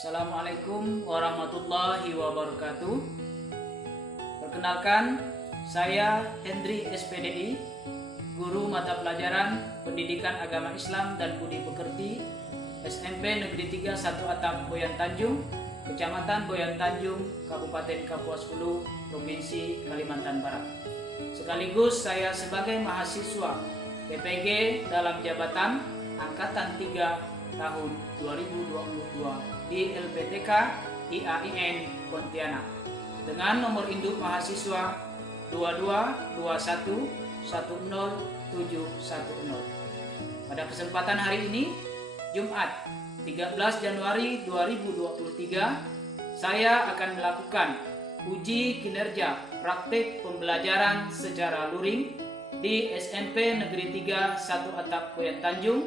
Assalamualaikum warahmatullahi wabarakatuh. Perkenalkan, saya Hendri SPDI, guru mata pelajaran Pendidikan Agama Islam dan Budi Pekerti, SMP Negeri 3 1 Atap Boyan Tanjung, Kecamatan Boyan Tanjung, Kabupaten Kapuas Hulu, Provinsi Kalimantan Barat. Sekaligus saya sebagai mahasiswa PPG dalam jabatan Angkatan 3 tahun 2022 di LPTK IAIN Pontianak dengan nomor induk mahasiswa 2221100710. Pada kesempatan hari ini, Jumat 13 Januari 2023, saya akan melakukan uji kinerja praktik pembelajaran secara luring di SMP Negeri 3 1 Atap Boyan Tanjung,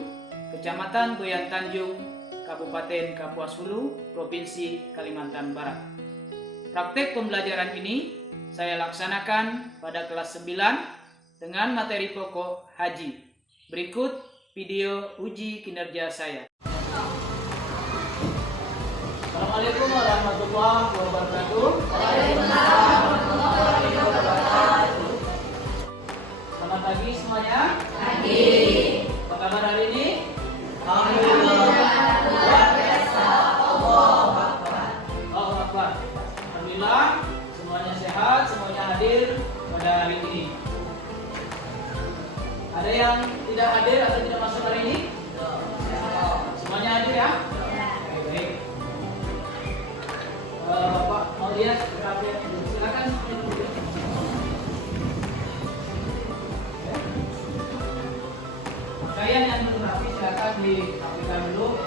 Kecamatan Boyan Tanjung, Kabupaten Kapuas Hulu, Provinsi Kalimantan Barat. Praktik pembelajaran ini saya laksanakan pada kelas 9 dengan materi pokok haji. Berikut video uji kinerja saya. Assalamualaikum warahmatullahi wabarakatuh. Waalaikumsalam warahmatullahi wabarakatuh. Selamat pagi semuanya. Pagi. Apa kabar hari ini? Alhamdulillah. Luar biasa. Allahu Akbar. Allahu Akbar. Alhamdulillah, semuanya sehat, semuanya hadir pada hari ini. Ada yang tidak hadir atau tidak masuk hari ini? Semuanya hadir ya? Baik. Bapak mau lihat grafiknya? Silakan. Kalian yang belum rapi silakan dirapikan dulu,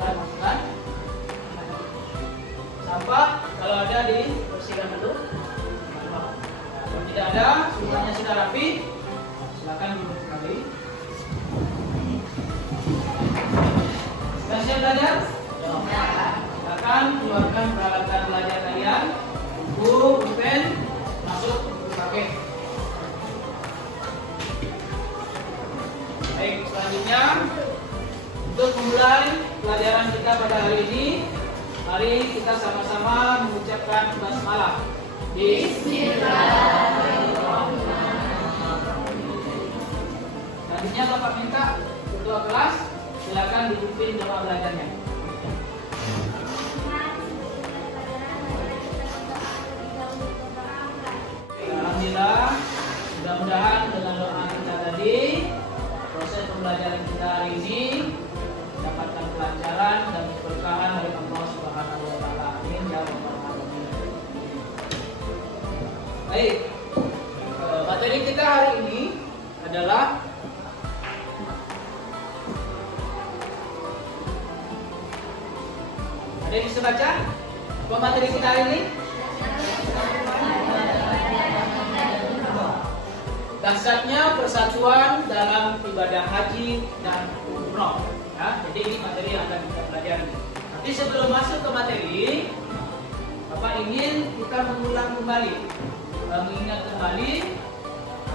masukkan. Sampah kalau ada dibersihkan dulu. Kalau tidak ada, semuanya sudah rapi, silakan duduk kembali. Sudah siap belajar? Silakan keluarkan peralatan belajar kalian, buku, pulpen, masuk dipakai. Baik, selanjutnya untuk memulai pelajaran kita pada hari ini, mari kita sama-sama mengucapkan basmalah. Bismillahirrahmanirrahim. Selanjutnya Bapak minta ketua kelas silakan dipimpin doa belajarnya. Alhamdulillah, mudah-mudahan dengan doa kita tadi proses pembelajaran kita hari ini mendapatkan kelancaran dan keberkahan dari Allah Subhanahu wa taala. Amin ya rabbal alamin. Baik. Materi kita hari ini adalah ada yang bisa baca? Apa materi kita hari ini? Dahsyatnya persatuan dalam ibadah haji dan umroh. Ya, jadi ini materi yang akan kita pelajari. Tapi sebelum masuk ke materi, Bapak ingin kita mengulang kembali, mengingat kembali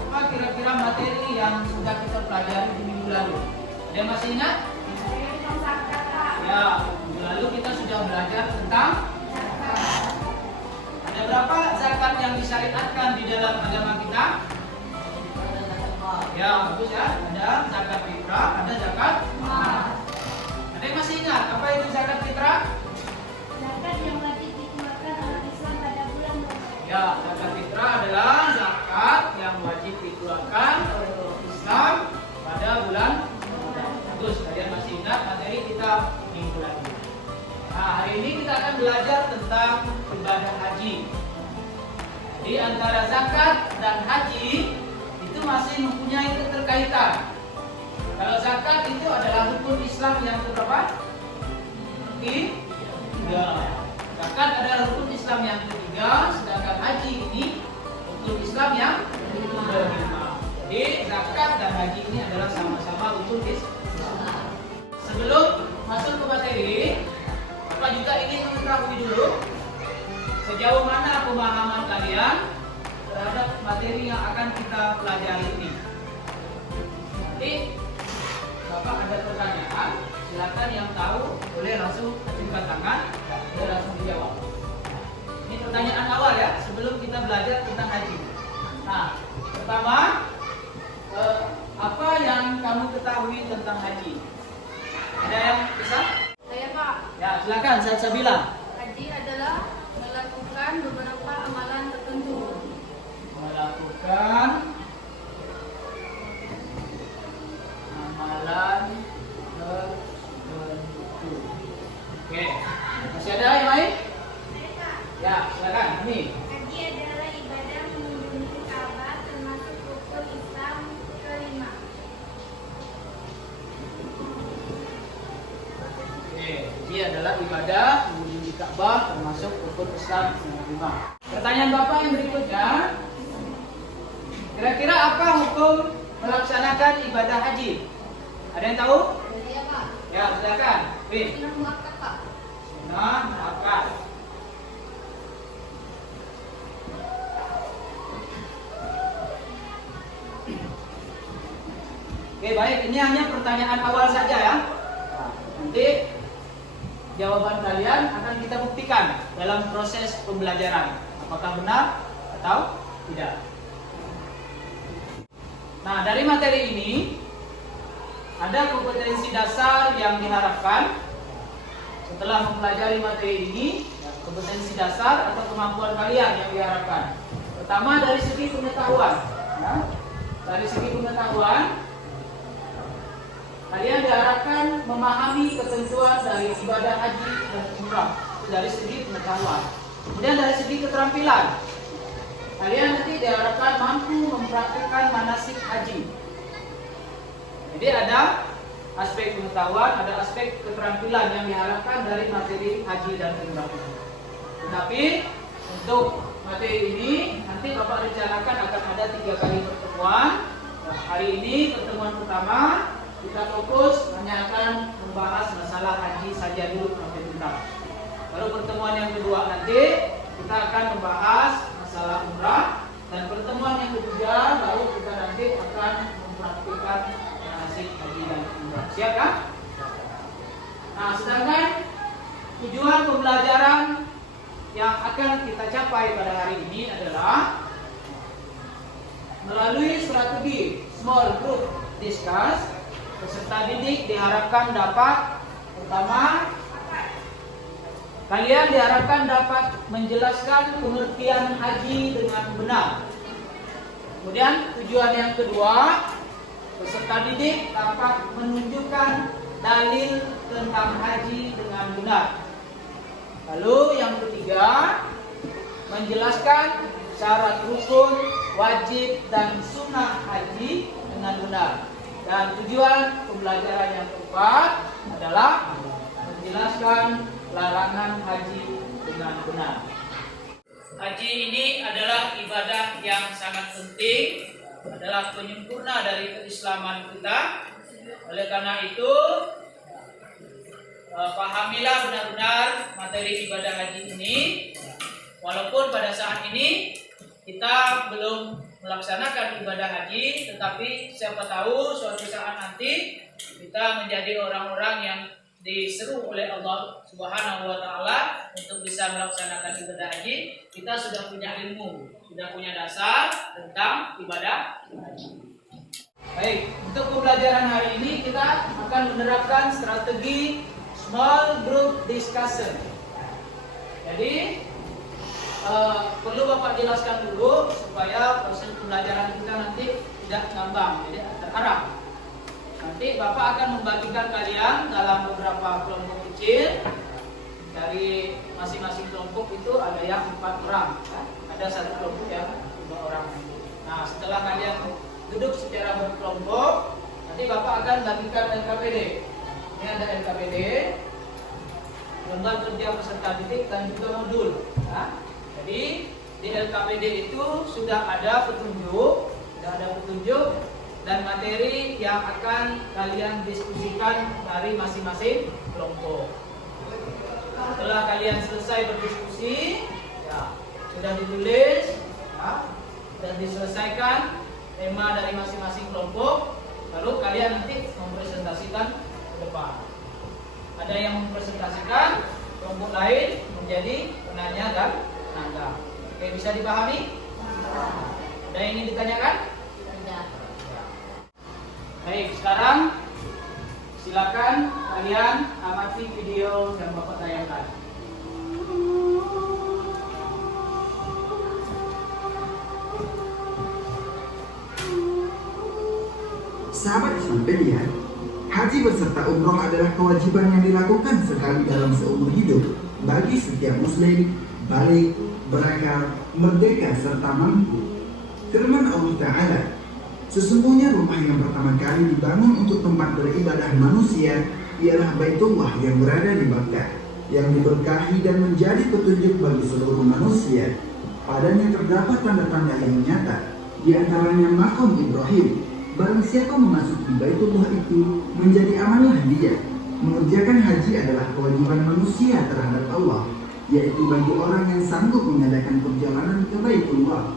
apa kira-kira materi yang sudah kita pelajari di minggu lalu. Ada yang masih ingat? Ya, minggu lalu kita sudah belajar tentang zakat. Ada berapa zakat yang disyariatkan di dalam agama kita? Ya, bagus ya. Ada zakat fitrah, ada zakat mal. Ada yang masih ingat apa itu zakat fitrah? Zakat yang wajib dikeluarkan orang Islam pada bulan Ramadan. Ya, zakat fitrah adalah zakat yang wajib dikeluarkan oleh orang Islam pada bulan Ramadan. Bagus, kalian masih ingat materi kita minggu lalu. Nah, hari ini kita akan belajar tentang ibadah haji. Di antara zakat dan haji itu masih mempunyai keterkaitan. Kalau zakat itu adalah rukun Islam yang keberapa? Ketiga. Zakat adalah rukun Islam yang ketiga, sedangkan haji ini rukun Islam yang kelima. Jadi zakat dan haji ini adalah sama-sama rukun Islam. Sebelum masuk ke materi, Bapak juga ingin mengetahui dulu sejauh mana pemahaman kalian terhadap materi yang akan kita pelajari ini. Nanti Bapak ada pertanyaan, silakan yang tahu boleh langsung acungkan tangan. pertanyaan awal ya, sebelum kita belajar tentang haji. Nah, pertama, apa yang kamu ketahui tentang haji? Ada yang bisa? Saya Pak, Ya, silakan Salsabila. haji adalah melakukan beberapa amalan tertentu. Melakukan amalan tertentu. Oke, masih ada yang lain? Ya, silakan. Ini. Haji adalah ibadah mengunjungi Ka'bah termasuk rukun Islam kelima. Oke, haji adalah ibadah mengunjungi Ka'bah termasuk rukun Islam yang kelima. Pertanyaan Bapak yang berikutnya, kira-kira apa hukum melaksanakan ibadah haji? Ada yang tahu? Iya Pak. Ya, silakan. Win. Sunnah muakkad Pak. Sunnah muakkad. Oke, baik. Ini hanya pertanyaan awal saja ya. Nah, nanti jawaban kalian akan kita buktikan dalam proses pembelajaran. Apakah benar atau tidak. Nah, dari materi ini ada kompetensi dasar yang diharapkan setelah mempelajari materi ini. Kompetensi dasar atau kemampuan kalian yang diharapkan. Pertama, dari segi pengetahuan. Ya. Dari segi pengetahuan, kalian diharapkan memahami ketentuan dari ibadah haji dan umrah. Itu dari segi pengetahuan. Kemudian dari segi keterampilan, kalian nanti diharapkan mampu mempraktikkan manasik haji. Jadi ada aspek pengetahuan, ada aspek keterampilan yang diharapkan dari materi haji dan umrah. Tetapi untuk materi ini nanti Bapak rencanakan akan ada 3 kali pertemuan. Nah, hari ini pertemuan pertama kita fokus hanya akan membahas masalah haji saja dulu sampai tuntas. Baru pertemuan yang kedua nanti kita akan membahas masalah umrah, dan pertemuan yang ketiga baru kita nanti akan mempraktikkan manasik haji dan umrah. Siap kan? Nah, sedangkan tujuan pembelajaran yang akan kita capai pada hari ini adalah melalui strategi small group discuss. Peserta didik diharapkan dapat, pertama, kalian diharapkan dapat menjelaskan pengertian haji dengan benar. Kemudian tujuan yang kedua, peserta didik dapat menunjukkan dalil tentang haji dengan benar. Lalu yang ketiga, menjelaskan syarat rukun, wajib, dan sunnah haji dengan benar. Dan tujuan pembelajaran yang keempat adalah menjelaskan larangan haji dengan benar. Haji ini adalah ibadah yang sangat penting, adalah penyempurna dari keislaman kita. Oleh karena itu, pahamilah benar-benar materi ibadah haji ini. Walaupun pada saat ini kita belum melaksanakan ibadah haji, tetapi siapa tahu suatu saat nanti kita menjadi orang-orang yang diseru oleh Allah Subhanahu wa taala untuk bisa melaksanakan ibadah haji. Kita sudah punya ilmu, sudah punya dasar tentang ibadah haji. Baik, untuk pembelajaran hari ini kita akan menerapkan strategi small group discussion. Jadi perlu Bapak jelaskan dulu supaya proses pembelajaran kita nanti tidak ngambang, jadi terarah. Nanti Bapak akan membagikan kalian dalam beberapa kelompok kecil. Dari masing-masing kelompok itu ada yang 4 orang, ya. Ada satu kelompok yang 2 orang. Nah, setelah kalian duduk secara berkelompok, nanti Bapak akan bagikan LKPD. Ini ada LKPD, lembar kerja peserta didik, dan juga modul. Ya. Jadi di LKPD itu sudah ada petunjuk, dan materi yang akan kalian diskusikan dari masing-masing kelompok. Setelah kalian selesai berdiskusi, ya, sudah ditulis, ya, dan diselesaikan tema dari masing-masing kelompok, lalu kalian nanti mempresentasikan ke depan. Ada yang mempresentasikan, kelompok lain menjadi penanya dan tenaga. Oke, bisa dipahami? Ada yang ingin ditanyakan? Baik, sekarang silakan kalian amati video yang Bapak tayangkan. Sahabat Islam pilihan, haji beserta umroh adalah kewajiban yang dilakukan sekali dalam seumur hidup bagi setiap muslim, balik, berakal, merdeka, serta mampu. Firman Allah Ta'ala, sesungguhnya rumah yang pertama kali dibangun untuk tempat beribadah manusia ialah Baitullah yang berada di Makkah, yang diberkahi dan menjadi petunjuk bagi seluruh manusia. Padanya terdapat tanda-tanda yang nyata, di antaranya makam Ibrahim. Barang siapa memasuki Baitullah itu menjadi amanah dia. Mengerjakan haji adalah kewajiban manusia terhadap Allah, yaitu bagi orang yang sanggup mengadakan perjalanan ke Baitullah.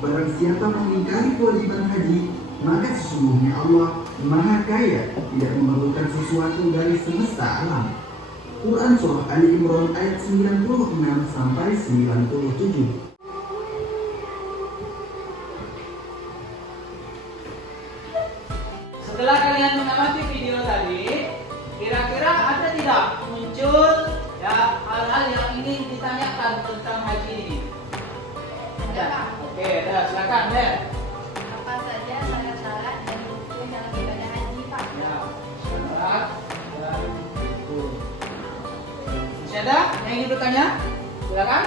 Barang siapa mengingkari kewajiban haji, maka sesungguhnya Allah Maha Kaya, tidak memerlukan sesuatu dari semesta alam. Quran Surah Ali Imran ayat 96 sampai 97. Setelah kalian mengamati video tadi, kira-kira ada tidak muncul ya hal-hal yang ingin ditanyakan tentang haji ini? Ada. Oke, ada. Silakan, Den. Apa saja syarat-syarat dan rukun dalam ibadah haji, Pak? Ya, syarat dan rukun. Masih ada yang ingin bertanya? Silakan.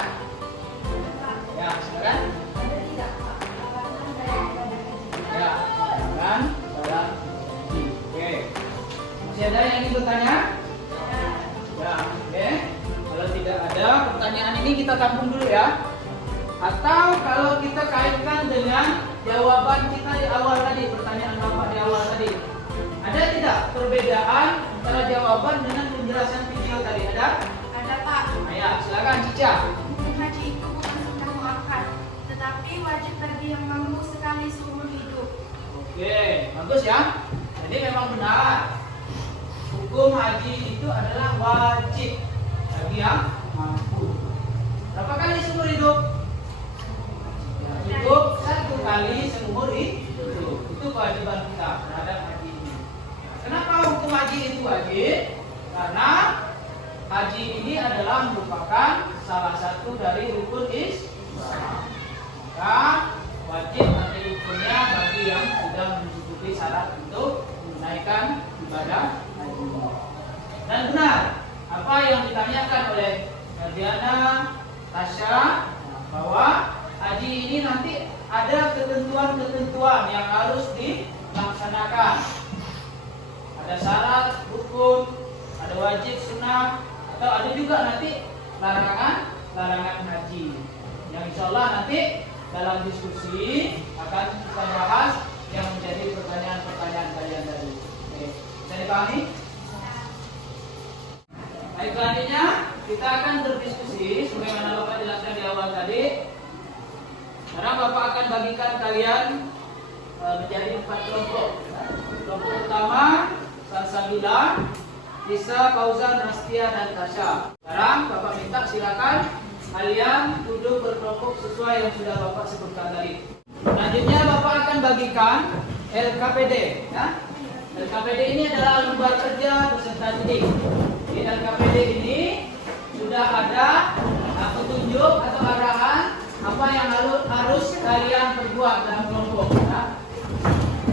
Pak, Ya, silakan. ada tidak, Pak, larangan dari ibadah haji? Ya, silakan. Salam. Oke. Masih ada yang ingin bertanya? Ya, oke. Kalau tidak ada pertanyaan ini kita tampung dulu ya. Atau kalau kita kaitkan dengan jawaban kita di awal tadi, pertanyaan Bapak di awal tadi. Ada tidak perbedaan antara jawaban dengan penjelasan video tadi? Ada? Ada, Pak. Nah, ya, silakan Cica. Hukum haji itu bukan sunnah muakkad, tetapi wajib bagi yang mampu sekali seumur hidup. Oke, bagus ya. Jadi memang benar. Hukum haji itu adalah wajib bagi yang mampu. Berapa kali seumur hidup? Ya, hidup satu kali seumur hidup. Itu kewajiban kita terhadap haji ini. Kenapa hukum haji itu wajib? Karena haji ini adalah merupakan salah satu dari rukun Islam. Maka wajib nanti hukumnya bagi yang sudah mencukupi syarat untuk menunaikan ibadah haji. Dan benar apa yang ditanyakan oleh Diana, Tasya, bahwa haji ini nanti ada ketentuan-ketentuan yang harus dilaksanakan. Ada syarat, rukun, ada wajib, sunnah, atau ada juga nanti larangan haji. Yang insya Allah nanti dalam diskusi akan kita bahas yang menjadi pertanyaan-pertanyaan kalian tadi. Oke, bisa dipahami? Baik, selanjutnya kita akan berdiskusi sebagaimana Bapak jelaskan di awal tadi. Sekarang Bapak akan bagikan kalian menjadi 4 kelompok. Kelompok pertama Salsabila, Lisa, Fauzan, Rastia, dan Tasya. Sekarang Bapak minta silakan kalian duduk berkelompok sesuai yang sudah Bapak sebutkan tadi. Selanjutnya Bapak akan bagikan LKPD. Ya. LKPD ini adalah lembar kerja peserta didik. Di LKPD ini sudah ada petunjuk atau arahan apa yang harus kalian perbuat dalam kelompok. Ya.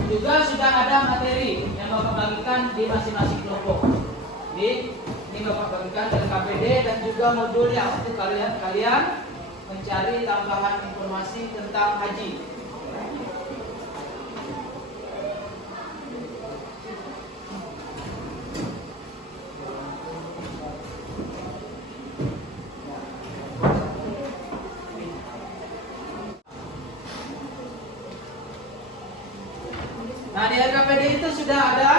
Juga sudah ada materi yang Bapak bagikan di masing-masing kelompok. Ini Bapak bagikan LKPD dan juga modulnya untuk kalian mencari tambahan informasi tentang haji. Nah, di LKPD itu sudah ada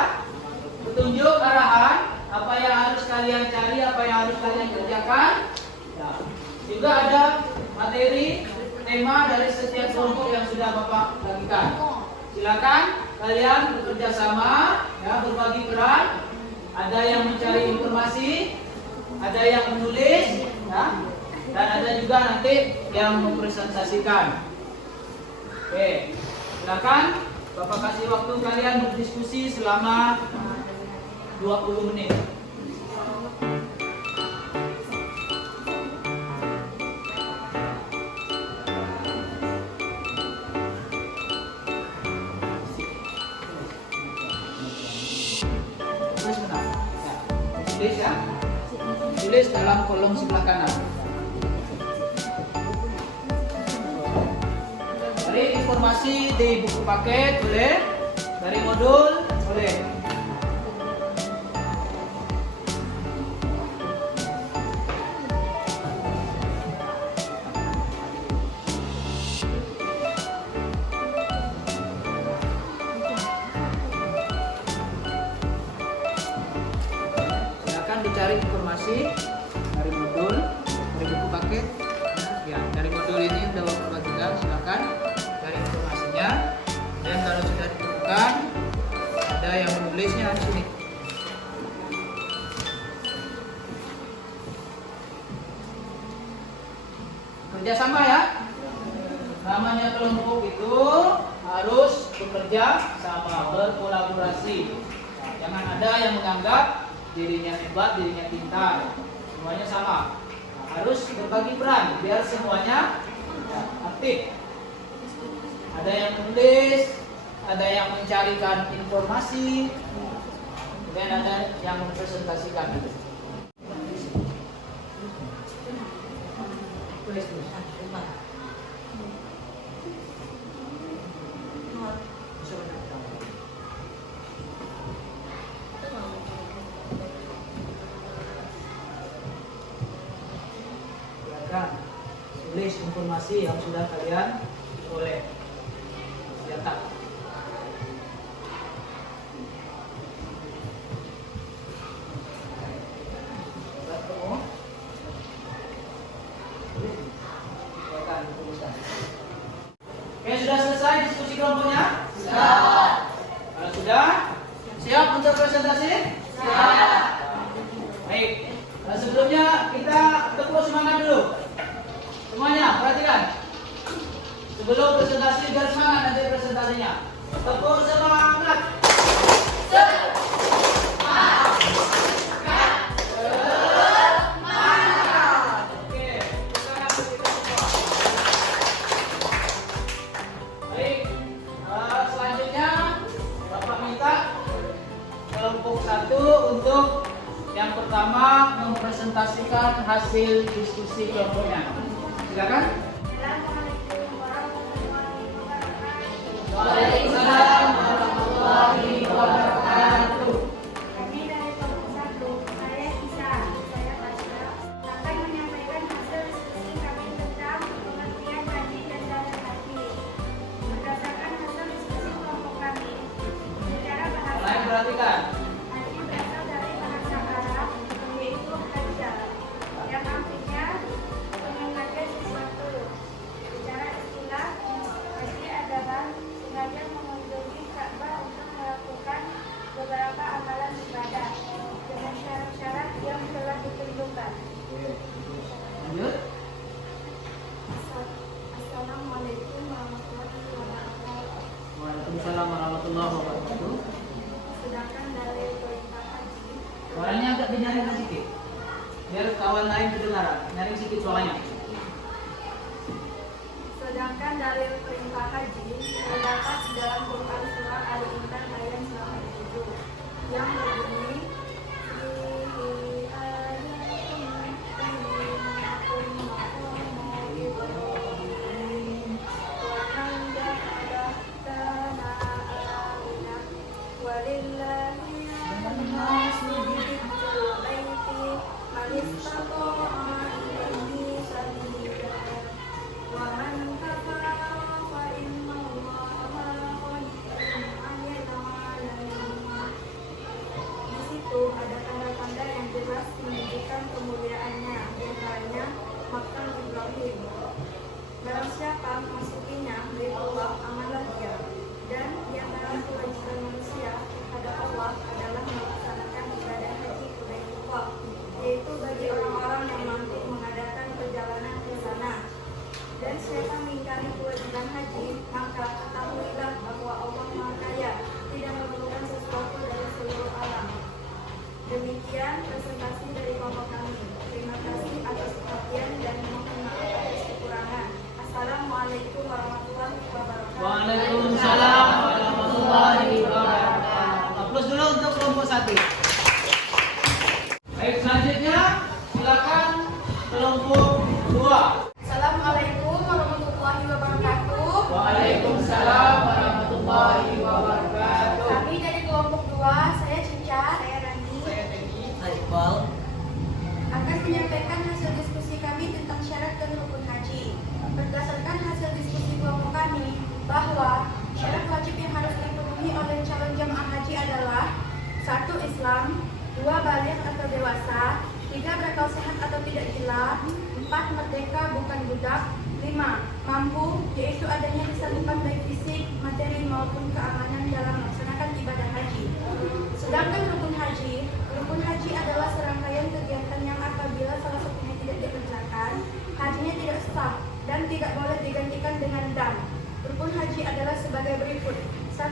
petunjuk arahan apa yang harus kalian cari, apa yang harus kalian kerjakan. Ya. Juga ada materi tema dari setiap kelompok yang sudah Bapak bagikan. Silakan kalian bekerja sama, ya, berbagi peran. Ada yang mencari informasi, ada yang menulis, ya. Dan ada juga nanti yang mempresentasikan. Oke, silakan Bapak kasih waktu kalian berdiskusi selama 20 menit. Tulis ya. Tulis dalam kolom sebelah kanan. Dari informasi di buku paket boleh, dari modul boleh. Silakan dicari informasi dari modul, dari buku paket. Ya, dari modul ini udah waktu bagikan, silakan cari informasinya. Dan kalau sudah ditemukan, ada yang menulisnya di sini. Kerjasama ya. Namanya kelompok itu harus bekerja sama, berkolaborasi. Jangan ada yang menganggap dirinya hebat, dirinya pintar. Semuanya sama. Nah, harus berbagi peran biar semuanya aktif. Ada yang menulis, ada yang mencarikan informasi, dan ada yang mempresentasikan. Tulis dulu. Silakan tulis informasi yang sudah kalian oleh cetak. Oke, sudah selesai diskusi kelompoknya? Siap. Kalau sudah, siap untuk presentasi? Siap. Baik. Nah, sebelumnya kita tepuk semangat dulu. Semuanya, perhatikan. Sebelum presentasi biar semangat nanti presentasinya. Tepuk semangat. Kelompok 1 untuk yang pertama mempresentasikan hasil diskusi kelompoknya. Silakan. Assalamualaikum warahmatullahi wabarakatuh. Waalaikumsalam warahmatullahi wabarakatuh. Kami dari kelompok 1, saya Isa, saya Tasya, akan menyampaikan hasil diskusi kami tentang pengertian haji dan dalil haji. Berdasarkan hasil diskusi kelompok kami, secara bahasa Mulai perhatikan. haji berasal dari bahasa Arab, yaitu hajjah, yang artinya menyengaja sesuatu. Secara istilah, haji adalah sengaja mengunjungi Ka'bah untuk melakukan beberapa amalan ibadah dengan syarat-syarat yang telah ditentukan. Lanjut. Assalamualaikum warahmatullahi wabarakatuh. Waalaikumsalam warahmatullahi wabarakatuh. Sedangkan dalil perintah haji, Suaranya agak dinyaringkan sedikit, biar kawan lain kedengaran. Nyaring sedikit suaranya. sedangkan dalil perintah haji terdapat dalam Quran surah Al-Imran ayat 97 yang berbunyi fihi ayatun bayyinatun maqamu Ibrahim wa man dakhala kana aminan walillahi 'alan-nasi hijjul baiti man istata'a ilaihi sabila wa man kafara fa inna Allaha ghaniyyun 'anil 'alamin. Di situ ada tanda-tanda yang jelas menunjukkan kemuliaannya, di antaranya makam Ibrahim. Barang siapa memasukinya, Baitullah amanlah dia. Dan di antara kewajiban manusia kepada Allah adalah melaksanakan ibadah haji ke Baitullah, yaitu bagi orang-orang yang mampu mengadakan perjalanan warahmatullahi wabarakatuh. Waalaikumsalam warahmatullahi wabarakatuh. Aplaus dulu untuk kelompok 1. Baik, selanjutnya silakan kelompok 2. Assalamualaikum warahmatullahi wabarakatuh. Waalaikumsalam warahmatullahi wabarakatuh. Kami dari kelompok 2, saya Cica, saya Rani, Saya Teddy. Hai Iqbal. akan menyampaikan hasil diskusi kami tentang syarat dan rukun haji. Berdasarkan hasil diskusi kelompok kami, bahwa syarat wajib yang harus dipenuhi oleh calon jamaah haji adalah 1. Islam, 2. Baligh atau dewasa, 3. Berakal sehat atau tidak gila, 4. Merdeka bukan budak, 5. Mampu, yaitu adanya kesanggupan baik fisik, materi maupun keamanan dalam melaksanakan ibadah haji. Sedangkan rukun haji adalah serangkaian kegiatan yang apabila salah satunya tidak dikerjakan, hajinya tidak sah dan tidak boleh digantikan dengan dam. Rukun haji adalah sebagai berikut. 1.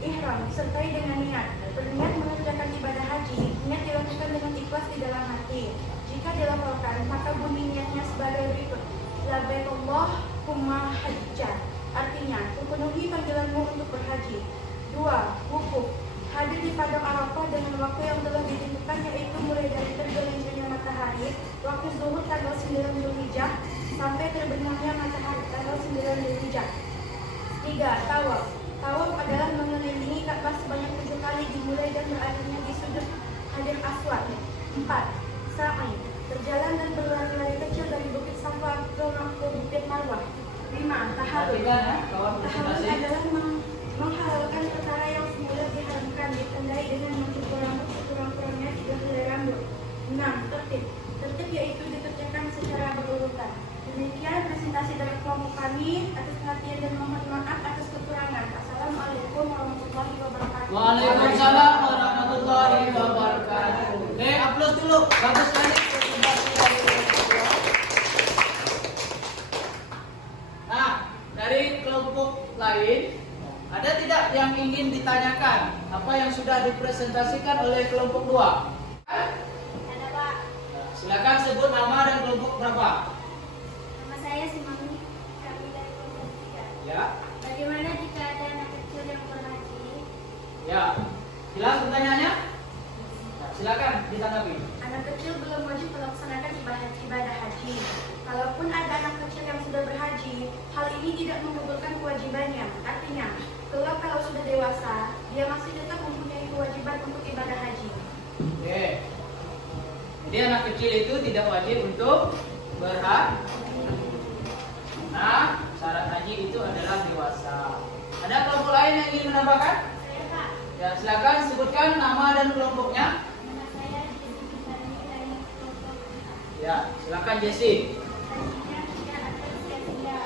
Ihram, sertai dengan niat. Berniat mengerjakan ibadah haji, niat dilakukan dengan ikhlas di dalam hati. Jika dilafalkan, maka bunyi niatnya sebagai berikut. Labbaik Allahumma hajjah. Artinya, memenuhi panggilanmu untuk berhaji. 2. Wukuf, hadir di padang Arafah dengan waktu yang telah ditentukan, yaitu mulai dari tergelincirnya matahari waktu zuhur tanggal 9 Zulhijjah sampai terbenamnya matahari tanggal 9 Zulhijjah. 3. Tawaf. Tawaf adalah mengelilingi Ka'bah sebanyak 7 kali dimulai dan berakhirnya di sudut Hajar Aswad. 4. Sa'i, berjalan dan berlari-lari kecil dari Bukit Safa ke Bukit Marwah. 5. Tahallul. Tahallul adalah menghalalkan perkara yang semula diharamkan, ditandai dengan mencukur rambut sekurang-kurangnya 3 helai rambut. 6. Tertib. Tertib yaitu dikerjakan secara berurutan. Demikian presentasi dari kelompok kami. Atas perhatian dan mohon maaf atas kekurangan. Assalamualaikum warahmatullahi wabarakatuh. Waalaikumsalam warahmatullahi wabarakatuh. Oke, aplaus dulu. Bagus sekali presentasi dari kelompok 2. Nah, dari kelompok lain, ada tidak yang ingin ditanyakan apa yang sudah dipresentasikan oleh kelompok 2? Ada Pak. Silakan sebut nama dan kelompok berapa. Nama saya Simami. Kami dari kelompok 3. Ya, Bagaimana jika ada anak kecil yang berhaji? ya. Jelas pertanyaannya? Ya, silakan ditanggapi. Anak kecil belum wajib melaksanakan ibadah haji. Kalaupun ada anak kecil yang sudah berhaji, hal ini tidak menggugurkan kewajibannya. Artinya, kalau sudah dewasa, dia masih tetap mempunyai kewajiban untuk ibadah haji. Oke. Jadi anak kecil itu tidak wajib untuk berhaji. Nah, syarat haji itu adalah dewasa. Ada kelompok lain yang ingin menambahkan? Saya Pak, Ya, silakan sebutkan nama dan kelompoknya. nama saya Jessica dari kelompok. Ya, silakan Jesse. Hajinya tidak akan sia-sia.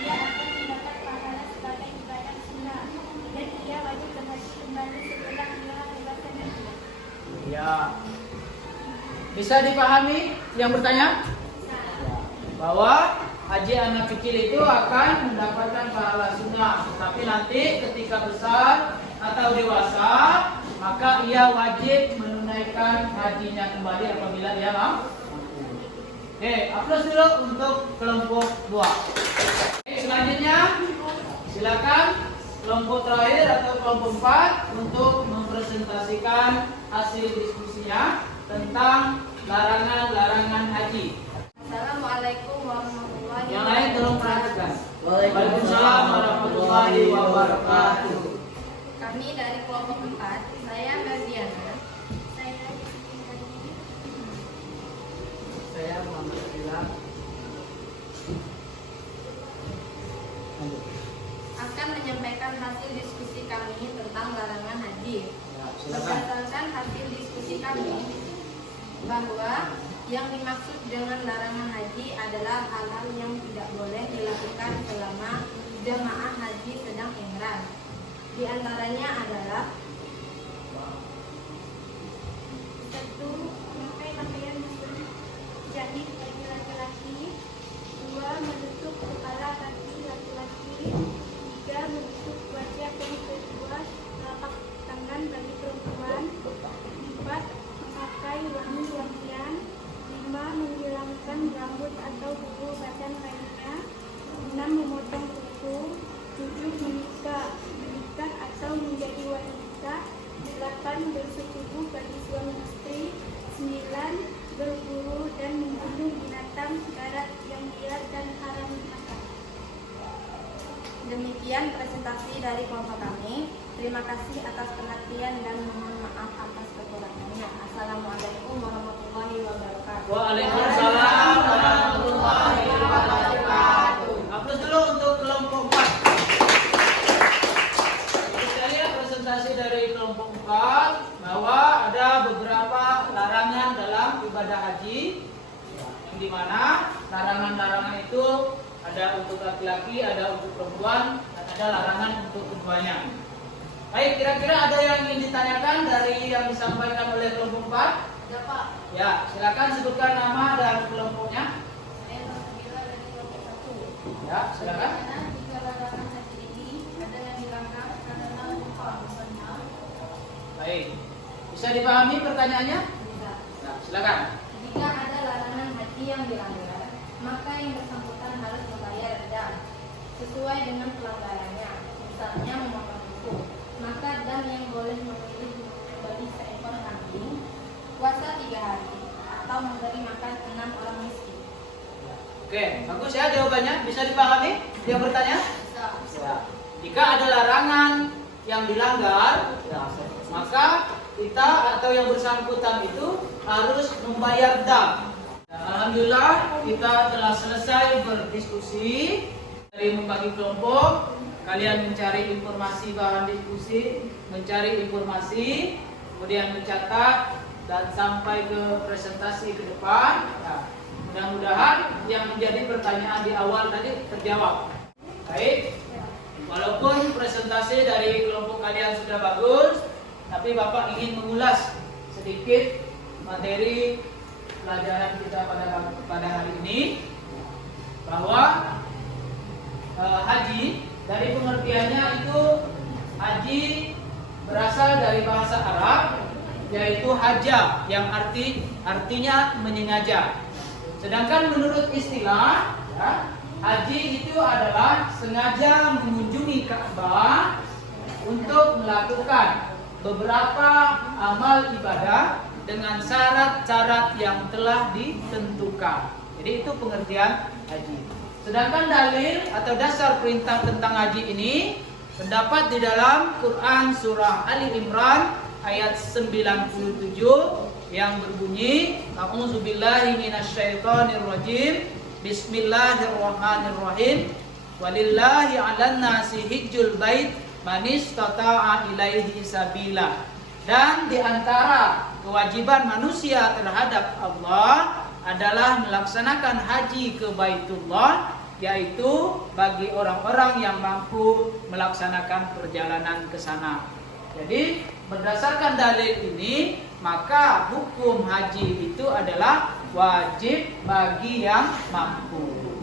Dia akan mendapat pahala sebagai ibadah sunnah. Dan ia wajib berhaji kembali setelah dia bebaskan haji. Ya. Bisa dipahami yang bertanya? Bahwa haji anak kecil itu akan mendapatkan pahala sunnah, tapi nanti ketika besar atau dewasa, maka ia wajib menunaikan hajinya kembali apabila dia mampu. Oke, aplaus dulu untuk kelompok 2. Oke, selanjutnya silakan kelompok terakhir atau kelompok 4 untuk mempresentasikan hasil diskusinya tentang larangan-larangan haji. Assalamualaikum warahmatullahi Yang lain tolong perhatikan. Waalaikumsalam warahmatullahi wabarakatuh. Kami dari kelompok 4, saya Merdiana. Saya Saya Muhammad Abdillah. akan menyampaikan hasil diskusi kami tentang larangan haji. Ya, silakan. Berdasarkan hasil diskusi kami, bahwa yang dimaksud dengan larangan haji adalah hal-hal yang tidak boleh dilakukan selama jemaah haji sedang ihram. Di antaranya adalah 1. Memakai pakaian muslim jahit bagi laki-laki. 2. Menutup kepala kaki laki-laki. 3. Menutup wajah dan kedua telapak tangan bagi perempuan. 4. Memakai wangi-wangian. 5. Menghilangkan rambut atau bulu badan lainnya. 6. Memotong kuku. tubuh bagi suami istri. 9. Berburu dan membunuh binatang darat yang liar dan haram dimakan. Demikian presentasi dari kelompok kami. Terima kasih atas perhatian dan mohon maaf atas kekurangannya. Assalamualaikum warahmatullahi wabarakatuh. Waalaikumsalam warahmatullahi wabarakatuh. Aplaus dulu untuk kelompok 4. Kita lihat presentasi dari kelompok 4 bahwa ada beberapa larangan dalam ibadah haji, yang dimana larangan-larangan itu ada untuk laki-laki, ada untuk perempuan, dan ada larangan untuk keduanya. Baik, kira-kira ada yang ingin ditanyakan dari yang disampaikan oleh kelompok 4? Ya Pak, Ya, silakan sebutkan nama dan kelompoknya. saya Nurhadila dari kelompok 1. Ya, silakan. Karena jika larangan haji ini ada yang dilanggar karena lupa misalnya. Baik, bisa dipahami pertanyaannya? Bisa. Ya, silakan. Jika ada larangan haji yang dilanggar, maka yang bersangkutan harus membayar dam sesuai dengan pelanggarannya. Misalnya memotong kuku, maka dam yang boleh memilih bagi seekor kambing, puasa 3 hari, atau memberi makan 6 orang miskin. Oke, bagus ya jawabannya. Bisa dipahami yang bertanya? Bisa. Ya. Jika ada larangan yang dilanggar, ya, maka kita atau yang bersangkutan itu harus membayar dam. Ya, alhamdulillah kita telah selesai berdiskusi. Dari membagi kelompok, kalian mencari informasi bahan diskusi, mencari informasi, kemudian mencatat dan sampai ke presentasi ke depan. Ya, mudah-mudahan yang menjadi pertanyaan di awal tadi terjawab. Baik, walaupun presentasi dari kelompok kalian sudah bagus, tapi Bapak ingin mengulas sedikit materi pelajaran kita pada hari ini, bahwa haji dari pengertiannya itu haji berasal dari bahasa Arab, yaitu haja yang artinya menyengaja. Sedangkan menurut istilah, ya, haji itu adalah sengaja mengunjungi Ka'bah untuk melakukan beberapa amal ibadah dengan syarat-syarat yang telah ditentukan. Jadi itu pengertian haji. Sedangkan dalil atau dasar perintah tentang haji ini terdapat di dalam Quran surah Ali Imran ayat 97 yang berbunyi, A'udzubillahi minasyaitonirrajim. Bismillahirrahmanirrahim. Walillahi 'alan nasi hijjul bait man istata'a ilaihi sabila. Dan di antara kewajiban manusia terhadap Allah adalah melaksanakan haji ke Baitullah, yaitu bagi orang-orang yang mampu melaksanakan perjalanan ke sana. Jadi berdasarkan dalil ini, maka hukum haji itu adalah wajib bagi yang mampu.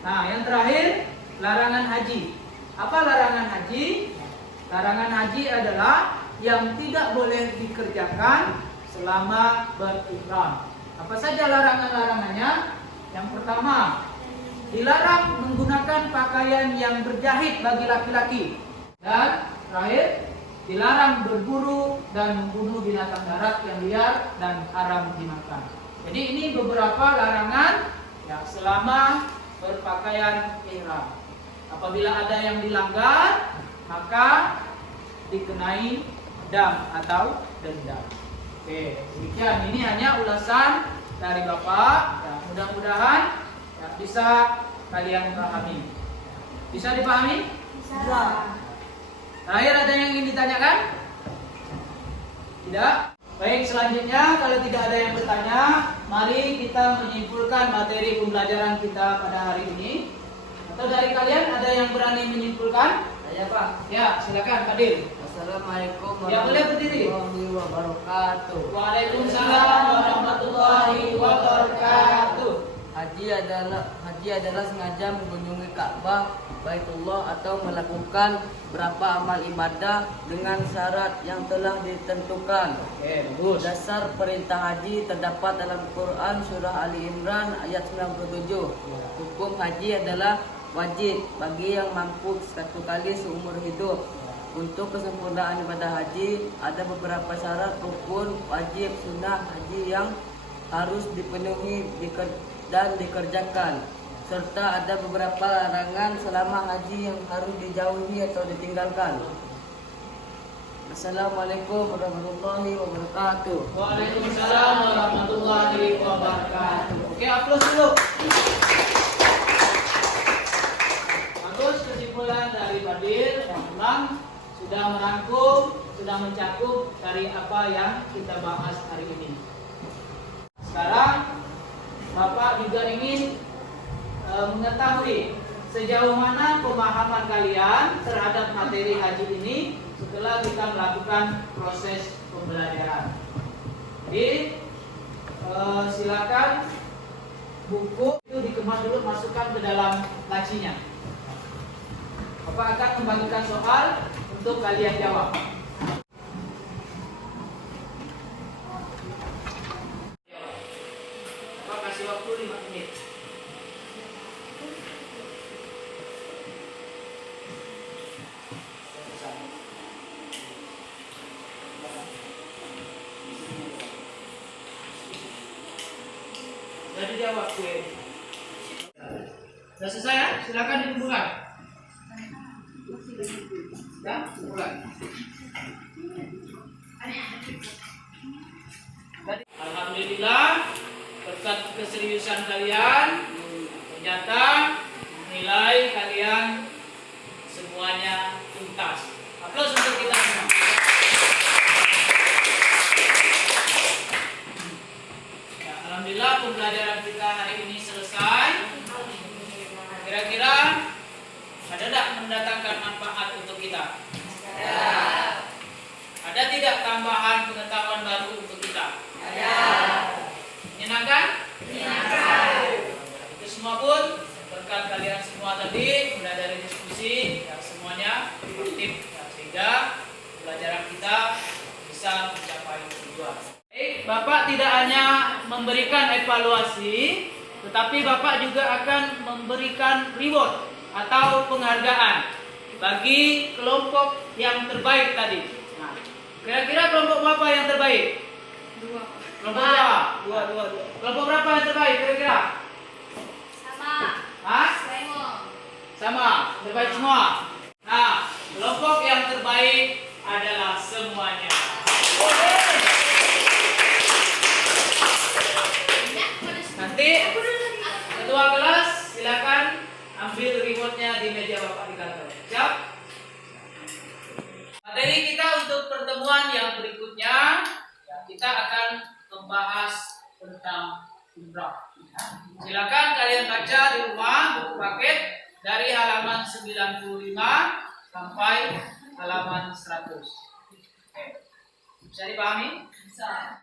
Nah, yang terakhir, larangan haji. Apa larangan haji? Larangan haji adalah yang tidak boleh dikerjakan selama berihram. Apa saja larangan-larangannya? Yang pertama, dilarang menggunakan pakaian yang berjahit bagi laki-laki. Dan terakhir, dilarang berburu dan membunuh binatang darat yang liar dan haram dimakan. Jadi ini beberapa larangan ya, selama berpakaian ihram. Apabila ada yang dilanggar, maka dikenai dam atau denda. Oke, demikian. Ini hanya ulasan dari Bapak. Ya, mudah-mudahan ya, bisa kalian pahami. Bisa dipahami? Bisa. Terakhir ada yang ingin ditanyakan? Tidak? Baik, selanjutnya kalau tidak ada yang bertanya, mari kita menyimpulkan materi pembelajaran kita pada hari ini. Atau dari kalian ada yang berani menyimpulkan? Saya Pak. Ya, silakan Fadil. Assalamualaikum Ya, boleh berdiri. warahmatullahi wabarakatuh. Waalaikumsalam warahmatullahi wabarakatuh. Haji adalah sengaja mengunjungi Ka'bah, Baitullah atau melakukan berapa amal ibadah dengan syarat yang telah ditentukan. Oke, bagus. Dasar perintah haji terdapat dalam Quran surah Ali Imran ayat 97. Hukum haji adalah wajib bagi yang mampu satu kali seumur hidup. Untuk kesempurnaan ibadah haji, ada beberapa syarat, rukun, wajib, sunnah haji yang harus dipenuhi dan dikerjakan, serta ada beberapa larangan selama haji yang harus dijauhi atau ditinggalkan. Assalamualaikum warahmatullahi wabarakatuh. Waalaikumsalam warahmatullahi wabarakatuh. Oke, aplaus dulu. Bagus kesimpulan dari Fadil yang memang sudah merangkum, sudah mencakup dari apa yang kita bahas hari ini. Sekarang Bapak juga ingin mengetahui sejauh mana pemahaman kalian terhadap materi haji ini setelah kita melakukan proses pembelajaran. Jadi silakan buku itu dikemas dulu, masukkan ke dalam lacinya. Bapak akan membagikan soal untuk kalian jawab. Bapak kasih waktu 5 menit. Jadi jawab gue. Sudah selesai ya? Silakan dikumpulkan. Ya, kumpulkan. Alhamdulillah, berkat keseriusan kalian, ternyata nilai kalian semuanya tuntas. Aplaus untuk kita semua. Ya, alhamdulillah pembelajaran kita hari ini selesai. Kira-kira ada tidak mendatangkan manfaat untuk kita? Ada. Ada tidak tambahan pengetahuan baru untuk kita? Ada. Menyenangkan? Menyenangkan. Itu semua pun berkat kalian semua tadi, mulai dari diskusi yang semuanya produktif, ya, sehingga pembelajaran kita bisa mencapai tujuan. Bapak tidak hanya memberikan evaluasi, tetapi Bapak juga akan memberikan reward atau penghargaan bagi kelompok yang terbaik tadi. Nah, kira-kira kelompok berapa yang terbaik? Dua. Kelompok berapa? Dua. Kelompok berapa yang terbaik kira-kira? Sama. Hah? Semua. Sama, terbaik semua. Nah, kelompok yang terbaik adalah semuanya. Nanti ketua kelas silakan ambil rewardnya di meja Bapak di kantor. Siap? Materi kita untuk pertemuan yang berikutnya, ya, kita akan membahas tentang umrah. Silakan kalian baca di rumah buku paket dari halaman 95 sampai halaman 100. Oke. Bisa dipahami? Bisa.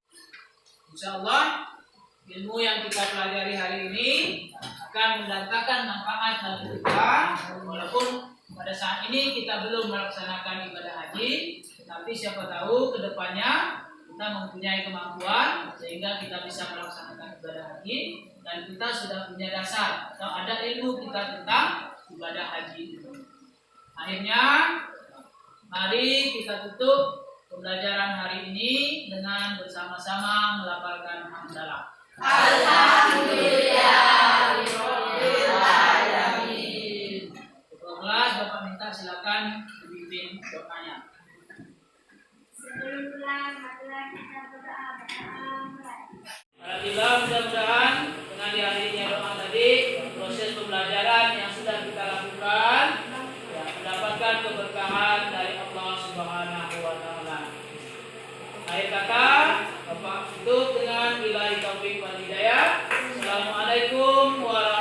Insyaallah ilmu yang kita pelajari hari ini akan mendatangkan manfaat bagi kita, walaupun pada saat ini kita belum melaksanakan ibadah haji, tapi siapa tahu ke depannya kita mempunyai kemampuan sehingga kita bisa melaksanakan ibadah haji dan kita sudah punya dasar atau ada ilmu kita tentang ibadah haji. Akhirnya mari kita tutup pembelajaran hari ini dengan bersama-sama melafalkan hamdalah. Alhamdulillahirobbilalamin. Kelas Bapak minta silakan dipimpin doanya. Sebelum pulang, marilah kita berdoa bersama. Alhamdulillah, mudah-mudahan dengan dihadirinya doa tadi, proses pembelajaran yang sudah kita lakukan ya, mendapatkan keberkahan dari Allah Subhanahu wa taala. Akhir kata, Bapak tutup dengan billahi taufiq wal hidayah. Assalamualaikum warahmatullahi wabarakatuh.